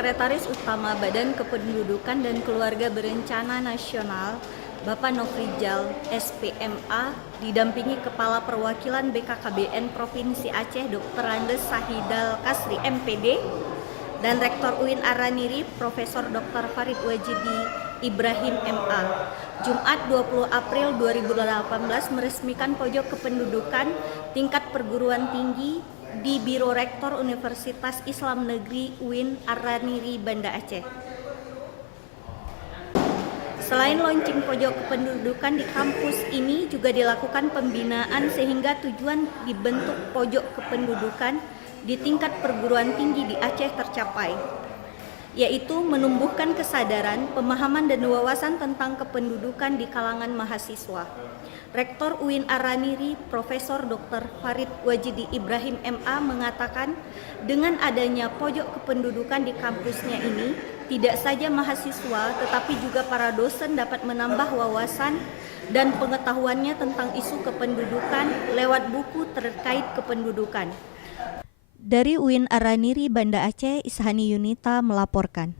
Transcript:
Sekretaris Utama Badan Kependudukan dan Keluarga Berencana Nasional, Bapak Nofrijal, SPMA, didampingi Kepala Perwakilan BKKBN Provinsi Aceh Dr. Andes Sahidal Kasri, MPD, dan Rektor UIN Araniri, Profesor Dr. Farid Wajidi Ibrahim, MA. Jumat 20 April 2018 meresmikan pojok kependudukan tingkat perguruan tinggi di Biro Rektor Universitas Islam Negeri UIN Araniri, Banda Aceh. Selain launching pojok kependudukan di kampus ini juga dilakukan pembinaan sehingga tujuan dibentuk pojok kependudukan di tingkat perguruan tinggi di Aceh tercapai, yaitu menumbuhkan kesadaran, pemahaman dan wawasan tentang kependudukan di kalangan mahasiswa. Rektor UIN Araniri, Profesor Dr. Farid Wajidi Ibrahim, MA, mengatakan dengan adanya pojok kependudukan di kampusnya ini, tidak saja mahasiswa tetapi juga para dosen dapat menambah wawasan dan pengetahuannya tentang isu kependudukan lewat buku terkait kependudukan. Dari UIN Araniri, Banda Aceh, Ishani Yunita melaporkan.